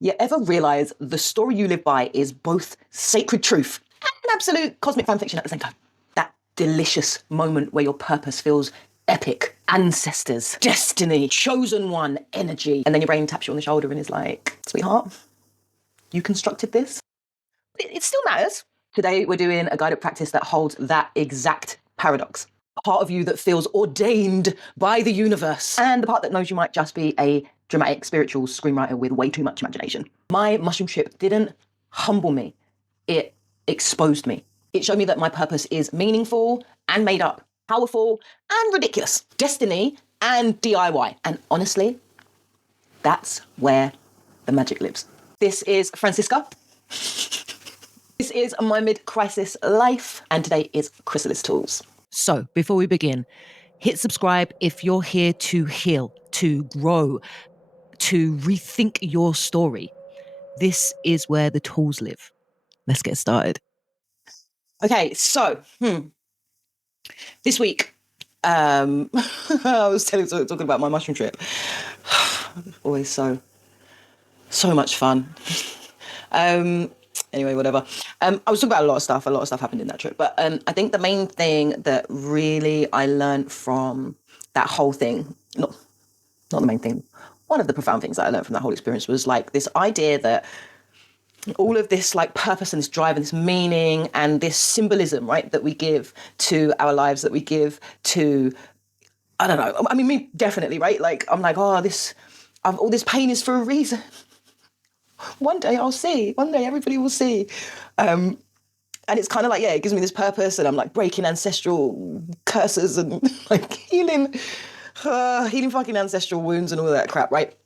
You ever realize the story you live by is both sacred truth and absolute cosmic fan fiction at the same time? That delicious moment where your purpose feels epic, ancestors, destiny, chosen one, energy, and then your brain taps you on the shoulder and is like, sweetheart, you constructed this? It still matters. Today, we're doing a guided practice that holds that exact paradox. A part of you that feels ordained by the universe, and the part that knows you might just be a dramatic spiritual screenwriter with way too much imagination. My mushroom trip didn't humble me. It exposed me. It showed me that my purpose is meaningful and made up, powerful and ridiculous, destiny and DIY. And honestly, that's where the magic lives. This is Francisca. This is my mid-crisis life, and today is Chrysalis Tools. So, before we begin, hit subscribe if you're here to heal, to grow, to rethink your story. This is where the tools live. Let's get started. Okay, so, this week, I was talking about my mushroom trip. Always so much fun. Anyway, whatever. I was talking about a lot of stuff happened in that trip. But I think the main thing that really I learned from that whole thing, not the main thing, one of the profound things that I learned from that whole experience was like this idea that all of this like purpose and this drive and this meaning and this symbolism, right, that we give to our lives, that we give to, I don't know, I mean, me definitely, right? Like, I'm like, all this pain is for a reason. One day I'll see. One day everybody will see. And it's kind of like, yeah, it gives me this purpose, and I'm like breaking ancestral curses and like healing fucking ancestral wounds and all that crap, right?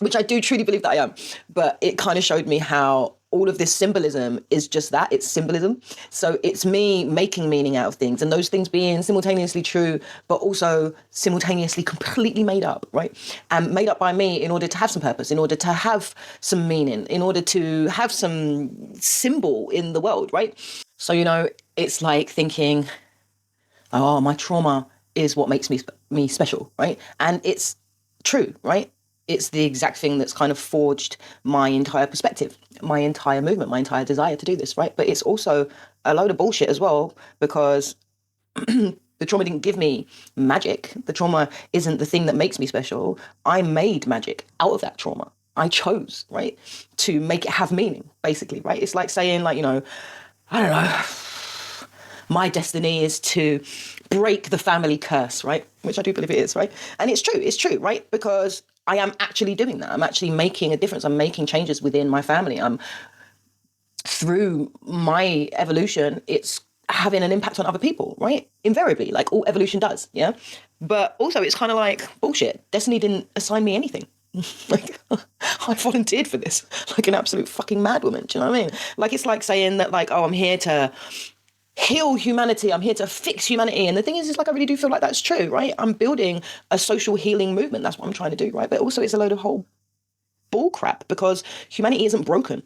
Which I do truly believe that I am. But it kind of showed me how all of this symbolism is just that. It's symbolism. So it's me making meaning out of things, and those things being simultaneously true, but also simultaneously completely made up, right? And made up by me in order to have some purpose, in order to have some meaning, in order to have some symbol in the world, right? So, you know, it's like thinking, oh, my trauma is what makes me special, right? And it's true, right? It's the exact thing that's kind of forged my entire perspective, my entire movement, my entire desire to do this, right? But it's also a load of bullshit as well, because the trauma didn't give me magic. The trauma isn't the thing that makes me special. I made magic out of that trauma. I chose, right, to make it have meaning, basically, right? It's like saying, like, you know, I don't know, my destiny is to break the family curse, right? Which I do believe it is, right? And it's true, right? Because I am actually doing that. I'm actually making a difference. I'm making changes within my family. Through my evolution, it's having an impact on other people, right? Invariably, like all evolution does, yeah? But also it's kind of like bullshit. Destiny didn't assign me anything. Like, I volunteered for this, like an absolute fucking madwoman, do you know what I mean? Like, it's like saying that, like, oh, I'm here to heal humanity, I'm here to fix humanity. And the thing is, like, I really do feel like that's true, right? I'm building a social healing movement. That's what I'm trying to do, right? But also it's a load of whole bull crap, because humanity isn't broken.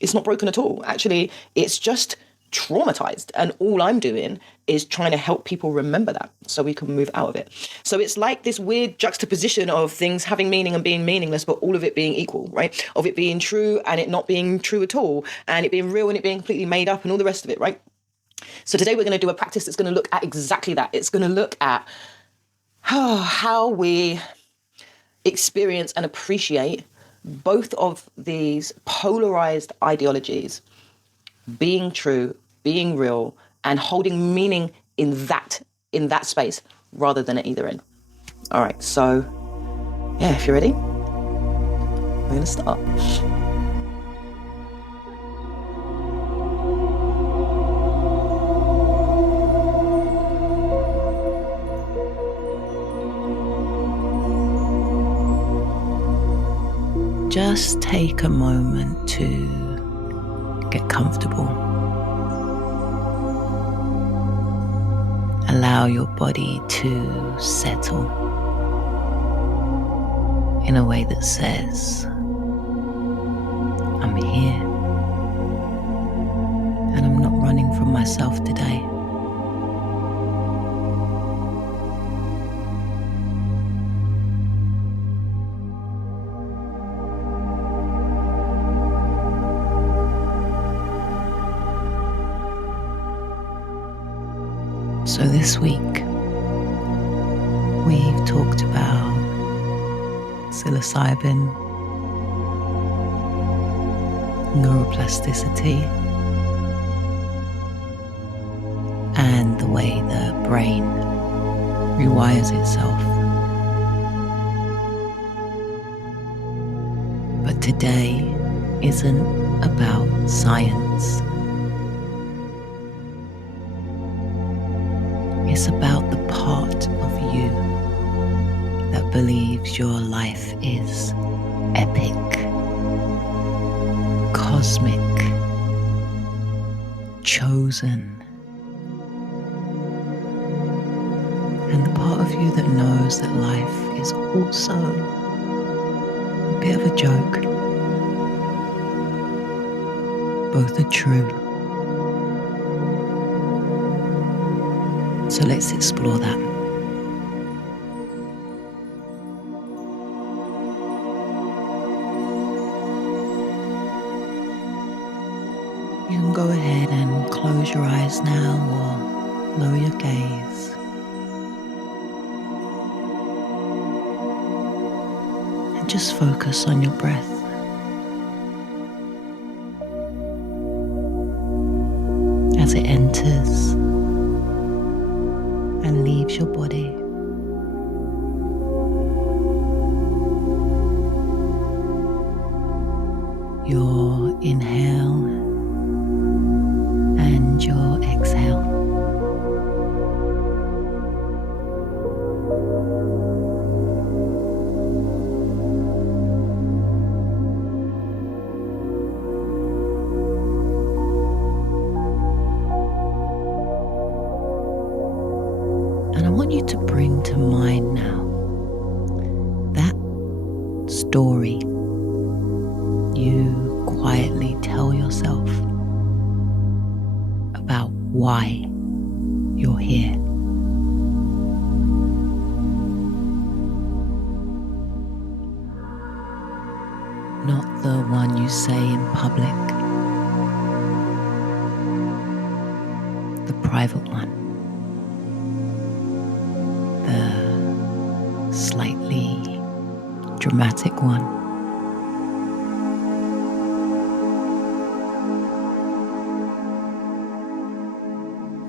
It's not broken at all. Actually, it's just traumatized. And all I'm doing is trying to help people remember that so we can move out of it. So it's like this weird juxtaposition of things having meaning and being meaningless, but all of it being equal, right? Of it being true and it not being true at all, and it being real and it being completely made up and all the rest of it, right? So today we're going to do a practice that's going to look at exactly that. It's going to look at how we experience and appreciate both of these polarized ideologies being true, being real, and holding meaning in that space rather than at either end. All right, so yeah, if you're ready, we're going to start. Just take a moment to get comfortable. Allow your body to settle in a way that says, I'm here and I'm not running from myself today. So this week, we've talked about psilocybin, neuroplasticity, and the way the brain rewires itself. But today isn't about science. It's about the part of you that believes your life is epic, cosmic, chosen. And the part of you that knows that life is also a bit of a joke. Both are true. So let's explore that. You can go ahead and close your eyes now or lower your gaze. And just focus on your breath. As it enters and leaves your body. Your inhale and your exhale. And I want you to bring to mind now that story you quietly tell yourself about why you're here. Not the one you say in public, the private one. The slightly dramatic one.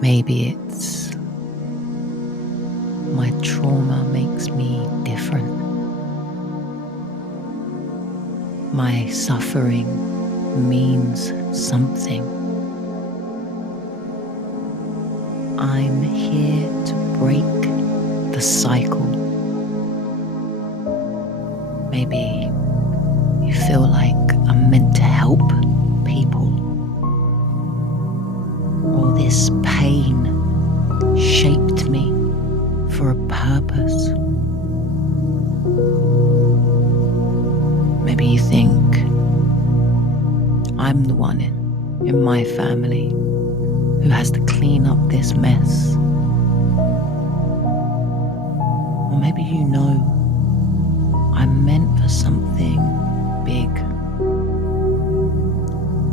Maybe it's my trauma makes me different. My suffering means something. I'm here to break the cycle. Maybe you feel like I'm meant to help people. Or this pain shaped me for a purpose. Maybe you think I'm the one in my family who has to clean up this mess. Or maybe you know I'm meant for something big.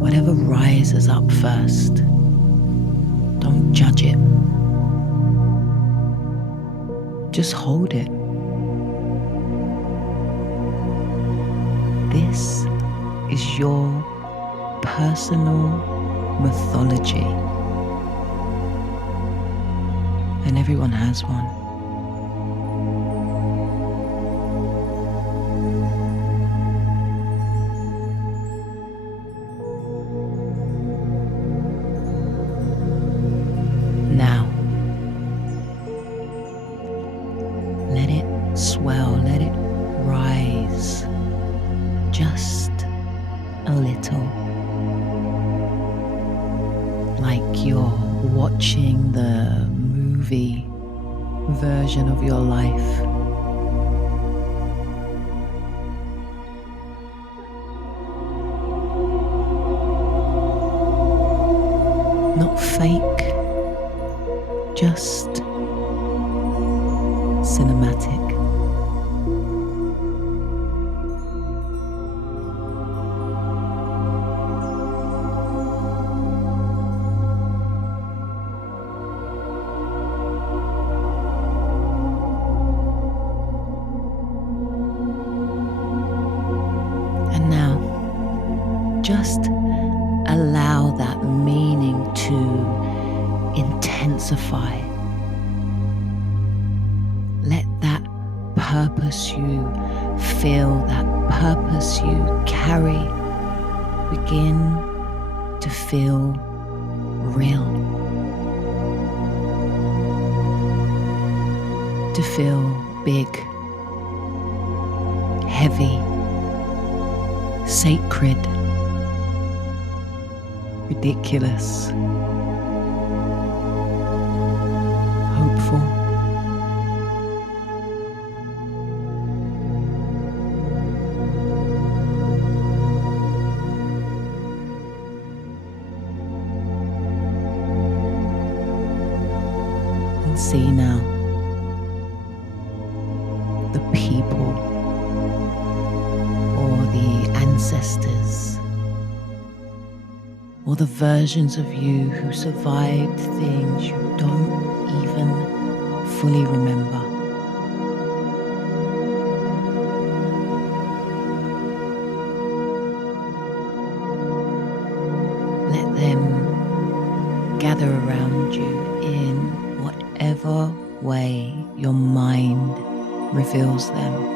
Whatever rises up first, don't judge it. Just hold it. This is your personal mythology. And everyone has one. Now, let it swell, let it rise just a little. Like you're watching the movie version of your life. Not fake, just cinematic. just allow that meaning to intensify. Let that purpose you feel, that purpose you carry, begin to feel real. To feel big, heavy, sacred, ridiculous, hopeful. And see now the people or the ancestors or the versions of you who survived things you don't even fully remember. Let them gather around you in whatever way your mind reveals them.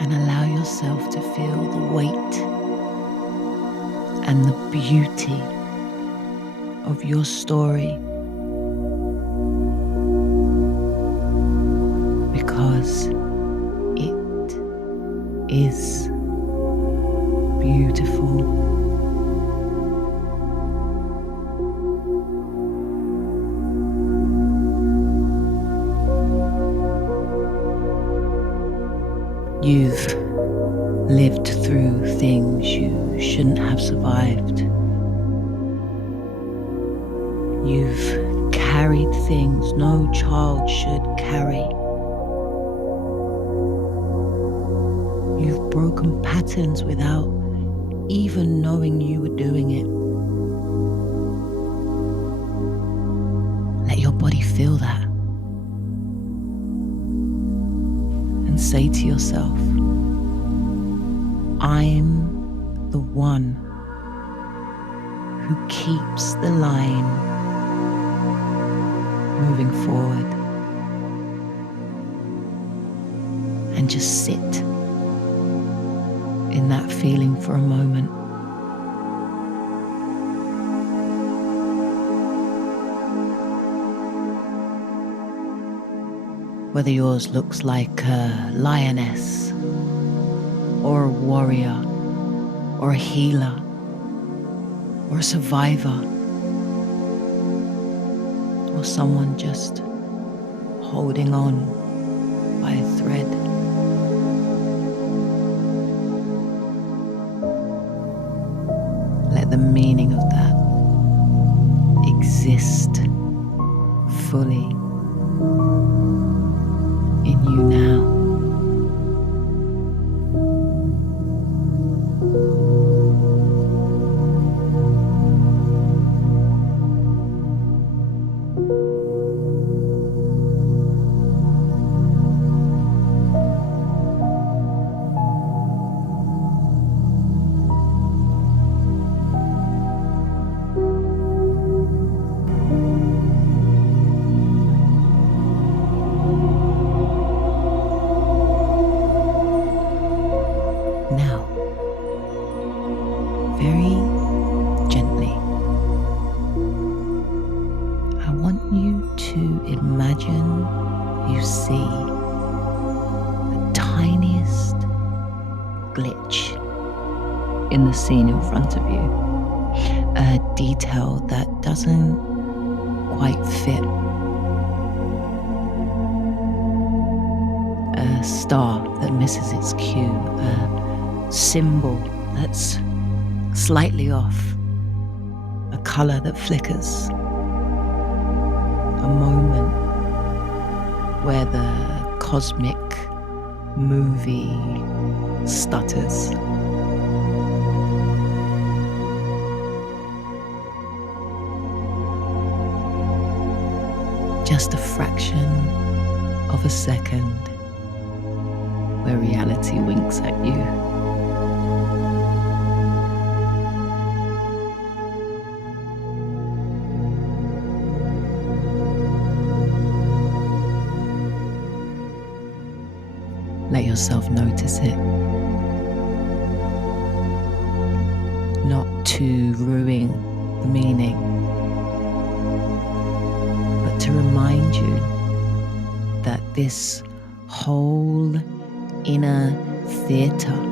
And allow yourself to feel the weight and the beauty of your story, because it is beautiful. You've lived through things you shouldn't have survived. You've carried things no child should carry. You've broken patterns without even knowing you were doing it. Let your body feel that. And say to yourself, I'm the one who keeps the line moving forward. And just sit in that feeling for a moment. Whether yours looks like a lioness, or a warrior, or a healer, or a survivor, or someone just holding on by a thread. Let the meaning of that exist fully in you now. Now, very gently, I want you to imagine you see the tiniest glitch in the scene in front of you, a detail that doesn't quite fit. A star that misses its cue, a symbol that's slightly off, a color that flickers, a moment where the cosmic movie stutters. just a fraction of a second where reality winks at you. Let yourself notice it. Not to ruin the meaning, but to remind you that this whole inner theatre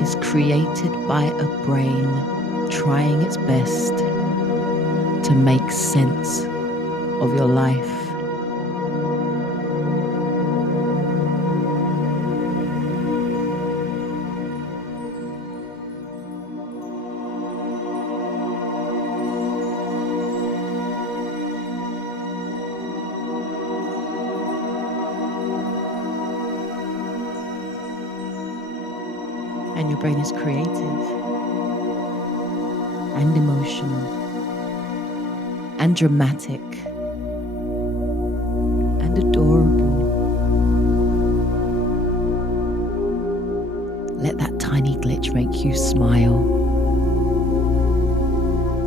is created by a brain trying its best to make sense of your life. And your brain is creative and emotional and dramatic and adorable. Let that tiny glitch make you smile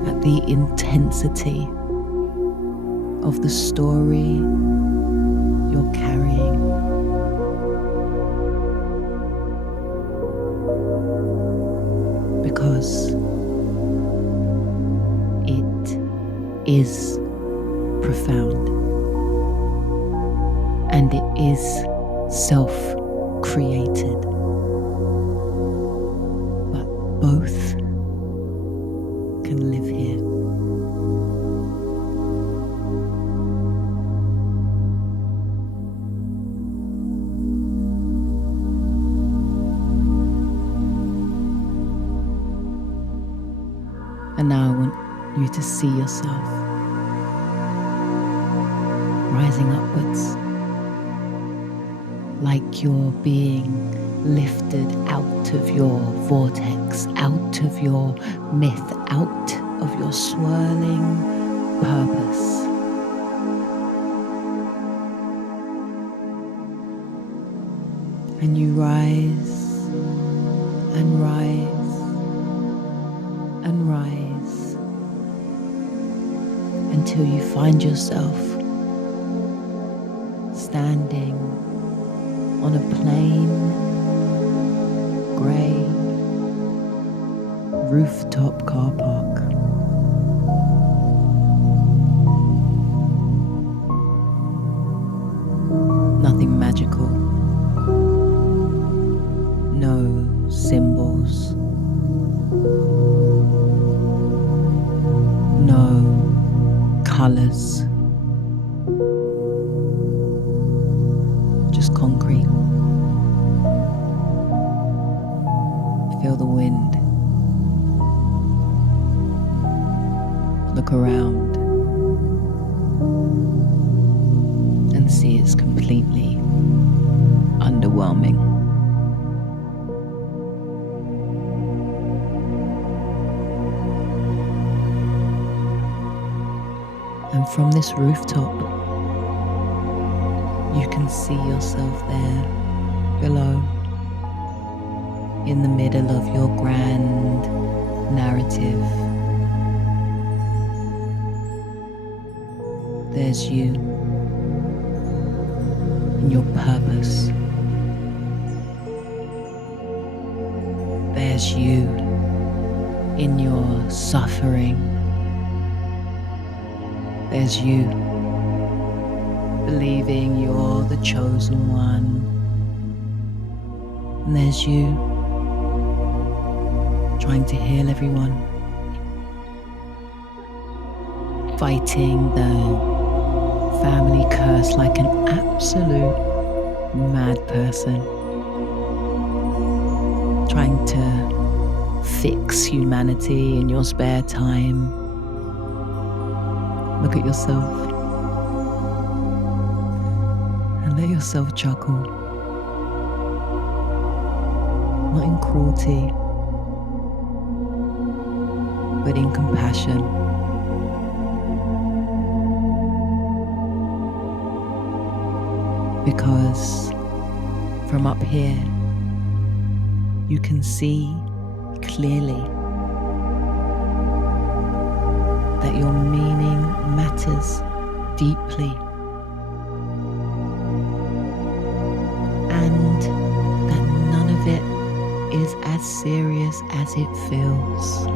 at the intensity of the story you're carrying. Because it is profound and it is self-created, but both can live here. And now I want you to see yourself rising upwards, like you're being lifted out of your vortex, out of your myth, out of your swirling purpose. And you rise and rise and rise until you find yourself standing on a plain, grey rooftop car park. Nothing magical, no symbols, no colours, just concrete. Feel the wind. Look around and see it's completely underwhelming. And from this rooftop, you can see yourself there below, in the middle of your grand narrative. There's you and your purpose. There's you in your suffering. There's you believing you're the chosen one. And there's you trying to heal everyone, fighting the family curse like an absolute mad person, trying to fix humanity in your spare time. Look at yourself and let yourself chuckle, not in cruelty, but in compassion. Because from up here, you can see clearly that your meaning matters deeply, and that none of it is as serious as it feels.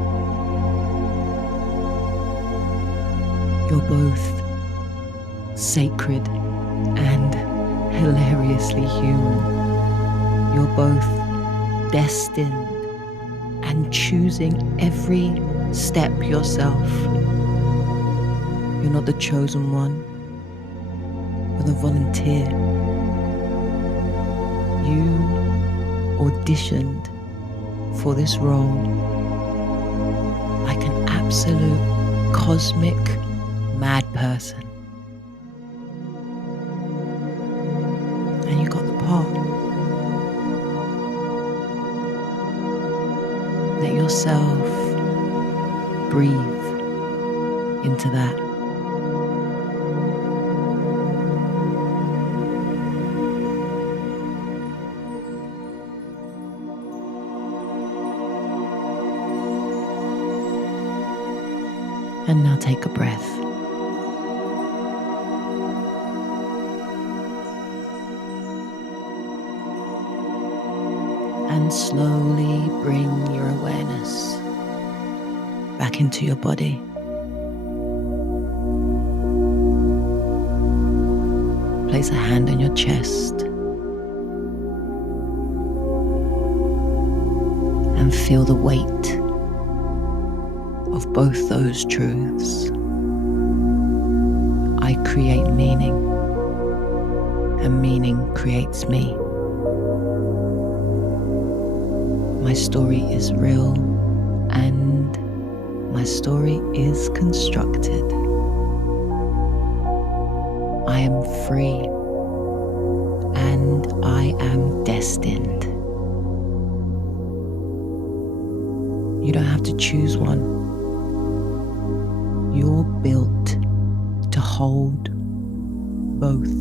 You're both sacred and hilariously human. You're both destined and choosing every step yourself. You're not the chosen one, you're the volunteer. You auditioned for this role like an absolute cosmic mad person. And you got the part. Let yourself breathe into that. And now take a breath. And slowly bring your awareness back into your body. Place a hand on your chest and feel the weight of both those truths. I create meaning, and meaning creates me. My story is real, and my story is constructed. I am free, and I am destined. You don't have to choose one. You're built to hold both.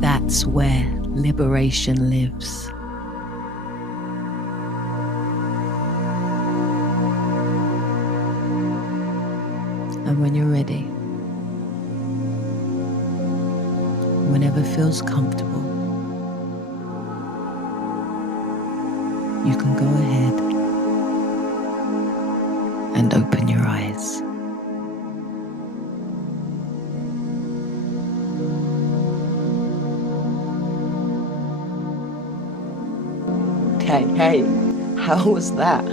That's where liberation lives. And when you're ready, whenever feels comfortable, you can go ahead and open your eyes. Hey, how was that?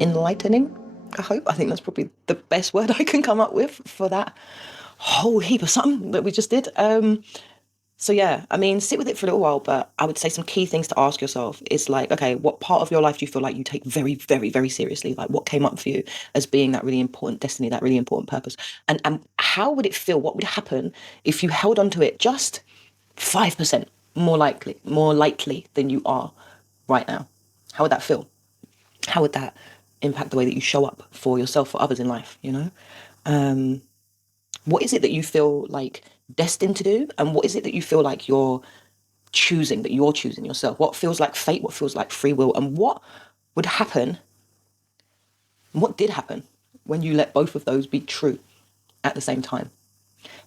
Enlightening, I hope. I think that's probably the best word I can come up with for that whole heap of something that we just did. So yeah, I mean, sit with it for a little while, but I would say some key things to ask yourself is like, okay, what part of your life do you feel like you take very, very, very seriously? Like what came up for you as being that really important destiny, that really important purpose? And how would it feel? What would happen if you held on to it just 5% more lightly than you are right now? How would that feel? How would that impact the way that you show up for yourself, for others in life, you know? What is it that you feel like destined to do? And what is it that you feel like you're choosing yourself? What feels like fate? What feels like free will? And what would happen? What did happen when you let both of those be true at the same time?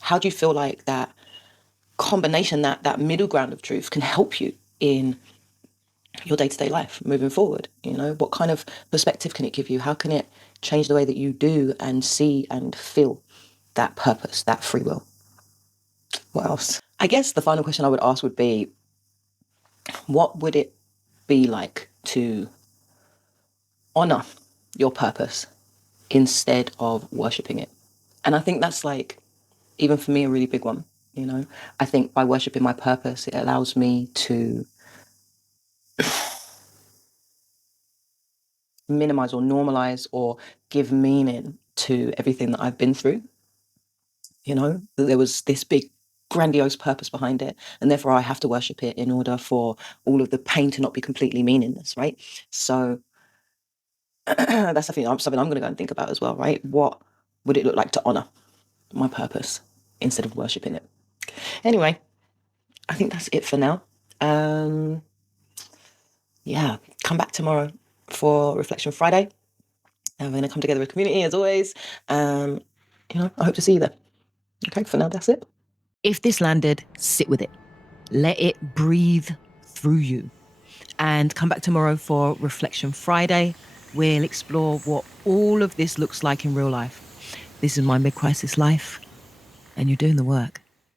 How do you feel like that combination, that middle ground of truth can help you in your day-to-day life moving forward? You know, what kind of perspective can it give you? How can it change the way that you do and see and feel that purpose, that free will? What else? I guess the final question I would ask would be, what would it be like to honor your purpose instead of worshipping it? And I think that's like, even for me, a really big one. You know, I think by worshipping my purpose, it allows me to minimize or normalize or give meaning to everything that I've been through. You know, there was this big grandiose purpose behind it, and therefore I have to worship it in order for all of the pain to not be completely meaningless, right? So that's something I'm going to go and think about as well, right? What would it look like to honor my purpose instead of worshipping it. Anyway, I think that's it for now. Yeah, come back tomorrow for Reflection Friday. And we're going to come together as a community as always. I hope to see you there. Okay, for now, that's it. If this landed, sit with it. Let it breathe through you. And come back tomorrow for Reflection Friday. We'll explore what all of this looks like in real life. This is my mid-crisis life, and you're doing the work.